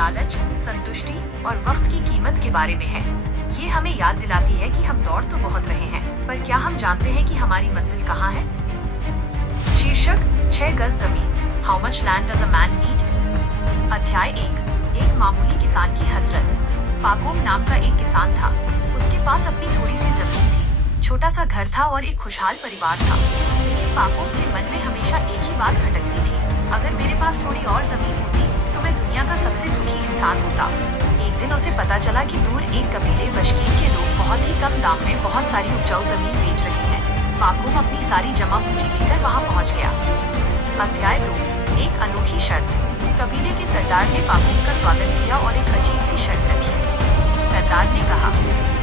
लालच, संतुष्टि और वक्त की कीमत के बारे में है। ये हमें याद दिलाती है कि हम दौड़ तो बहुत रहे हैं, पर क्या हम जानते हैं कि हमारी मंजिल कहाँ है? शीर्षक 6 गज जमीन, how much land does a man need. अध्याय 1, एक मामूली किसान की हसरत। पाकोम नाम का एक किसान था। उसके पास अपनी थोड़ी सी जमीन थी, छोटा सा घर था और एक खुशहाल परिवार था। लेकिन पाकोम के मन में हमेशा एक ही बात खटकती थी, अगर मेरे पास थोड़ी और जमीन होती तो मैं दुनिया का सबसे सुखी इंसान होता। एक दिन उसे पता चला कि दूर एक कबीले बशकीर के लोग बहुत ही कम दाम में बहुत सारी उपजाऊ जमीन बेच रहे हैं। पाकोम अपनी सारी जमा पूंजी लेकर वहां पहुंच गया। अध्याय 2, एक अनोखी शर्त। कबीले के सरदार ने पाकोम का स्वागत किया और एक अजीब सी शर्त रखी। सरदार ने कहा,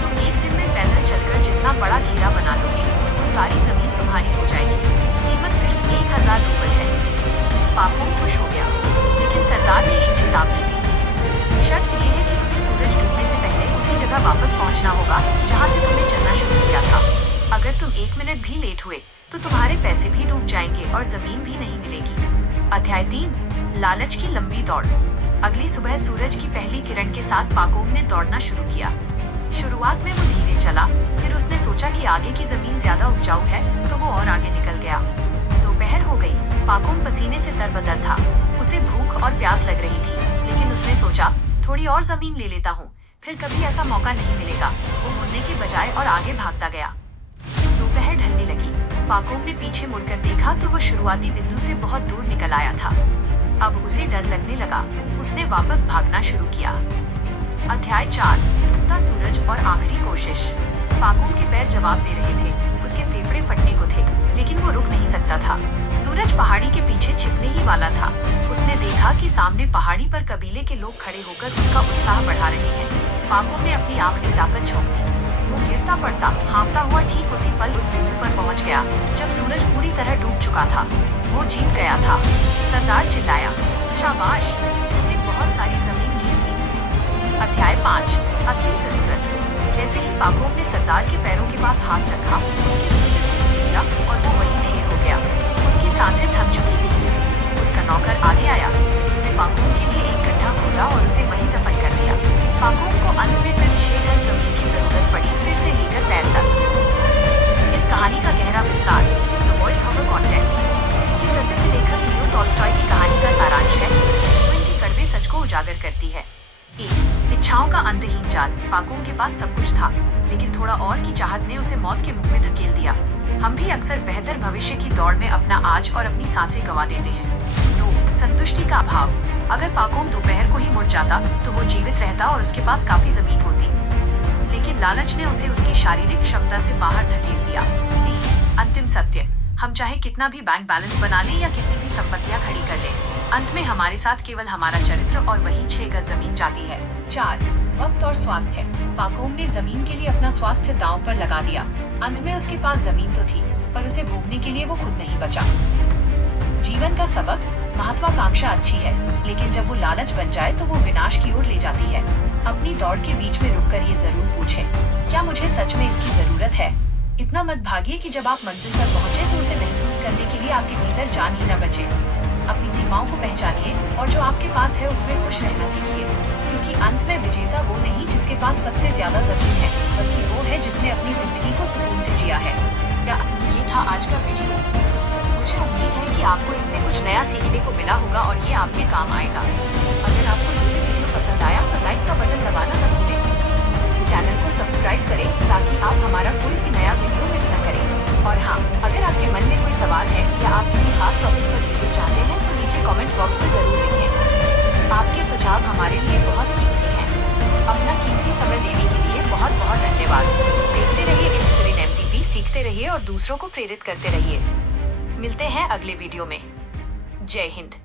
तुम एक दिन में पैदल चलकर जितना बड़ा घेरा बना लोगे, वो सारी जमीन तुम्हारी हो जाएगी। कीमत सिर्फ 1000 रुपए है। पाकोम खुश हो गया, लेकिन सरदार ने एक चेतावनी दी। शर्त यह है कि तुम्हें सूरज डूबने से पहले उसी जगह वापस पहुंचना होगा जहां से तुमने चलना शुरू किया था। अगर तुम 1 मिनट भी लेट हुए तो तुम्हारे पैसे भी डूब जाएंगे और जमीन भी नहीं मिलेगी। अध्याय 3, लालच की लंबी दौड़। अगली सुबह सूरज की पहली किरण के साथ पाकोम ने दौड़ना शुरू किया। शुरुआत में वो धीरे चला, फिर उसने सोचा कि आगे की जमीन ज्यादा उपजाऊ है तो वो और आगे निकल गया। दोपहर हो गई, पाकोम पसीने से तरबतर था। उसे भूख और प्यास लग रही थी, लेकिन उसने सोचा थोड़ी और जमीन ले लेता हूँ, फिर कभी ऐसा मौका नहीं मिलेगा। वो मुड़ने के बजाय और आगे भागता गया। दोपहर ढलने लगी। पाकोम ने पीछे मुड़कर देखा तो वो शुरुआती बिंदु से बहुत दूर निकल आया था। अब उसे डर लगने लगा। उसने वापस भागना शुरू किया। अध्याय 4, डूबता सूरज और आखिरी कोशिश। पाकोम के पैर जवाब दे रहे थे, उसके फेफड़े फटने को थे, लेकिन वो रुक नहीं सकता था। सूरज पहाड़ी के पीछे छिपने ही वाला था। उसने देखा कि सामने पहाड़ी पर कबीले के लोग खड़े होकर उसका उत्साह बढ़ा रहे हैं। पाकोम ने अपनी आखिरी ताकत झोंक दी। वो गिरता पड़ता, हांफता हुआ ठीक उसी पल उस बिंदु पर पहुंच गया जब सूरज पूरी तरह डूब चुका था। वो जीत गया था। सरदार चिल्लाया, शाबाश, तुमने बहुत सारी जमीन जीत ली। अध्याय 5, असली जरूरत। जैसे ही पाकोम ने सरदार के पैरों के पास हाथ रखा, उसके मुंह से खून निकला और वो वहीं ढेर हो गया। उसकी सांसें थम चुकी थी। उसका नौकर आगे आया। उसने पाकोम के लिए एक गड्ढा खोदा और उसे वहीं दफन कर दिया। पाकोम को अंत में सिर्फ 6 गज जमीन की जरूरत पड़ी, सिर से लेकर पैर तक। इस कहानी का गहरा विस्तार, the voice of the context, ये प्रसिद्ध लेखक लियो टॉल्स्टॉय की कहानी का सारांश है, जो जीवन के कड़वे सच को उजागर करती है। 1, इच्छाओं का अंतहीन जाल। पाकोम के पास सब कुछ था, लेकिन थोड़ा और की चाहत ने उसे मौत के मुंह में धकेल दिया। हम भी अक्सर बेहतर भविष्य की दौड़ में अपना आज और अपनी सांसें गंवा देते हैं। 2, संतुष्टि का अभाव। अगर पाकोम दोपहर को ही मुड़ जाता तो वो जीवित रहता और उसके पास काफी जमीन होती, लेकिन लालच ने उसे उसकी शारीरिक क्षमता से बाहर धकेल दिया। 3, अंतिम सत्य। हम चाहे कितना भी बैंक बैलेंस बना लें या कितनी भी संपत्तियां खड़ी कर लें, अंत में हमारे साथ केवल हमारा चरित्र और वही 6 गज जमीन जाती है। 4, वक्त और स्वास्थ्य। पाकोम ने जमीन के लिए अपना स्वास्थ्य दांव पर लगा दिया। अंत में उसके पास जमीन तो थी, पर उसे भोगने के लिए वो खुद नहीं बचा। जीवन का सबक, महत्वाकांक्षा अच्छी है, लेकिन जब वो लालच बन जाए तो वो विनाश की ओर ले जाती है। अपनी दौड़ के बीच में रुककर ये जरूर पूछें, क्या मुझे सच में इसकी जरूरत है? इतना मत भागिए कि जब आप मंजिल पर पहुंचे तो उसे महसूस करने के लिए आपके भीतर जान ही न बचे। अपनी सीमाओं को पहचानिए और जो आपके पास है उसमें खुश रहना सीखिए, क्योंकि अंत में विजेता वो नहीं जिसके पास सबसे ज्यादा जमीन है, बल्कि वो है जिसने अपनी जिंदगी को सुकून से जिया है। क्या ये था आज का वीडियो? मुझे उम्मीद है कि आपको इससे कुछ नया सीखने को मिला होगा और ये आपके काम आएगा। अगर आपको ये वीडियो पसंद आया तो लाइक का बटन दबाना न भूलें। चैनल को सब्सक्राइब करें ताकि आप हमारा कोई भी नया वीडियो मिस न करें। और हाँ, अगर आपके मन में कोई सवाल है या आप किसी खास टॉपिक पर वीडियो चाहते हैं तो नीचे कमेंट बॉक्स में जरूर लिखें। आपके सुझाव हमारे लिए बहुत कीमती हैं। अपना कीमती समय देने के लिए बहुत बहुत धन्यवाद। देखते रहिए इंस्पिरिन MTP, सीखते रहिए और दूसरों को प्रेरित करते रहिए। मिलते हैं अगले वीडियो में। जय हिंद।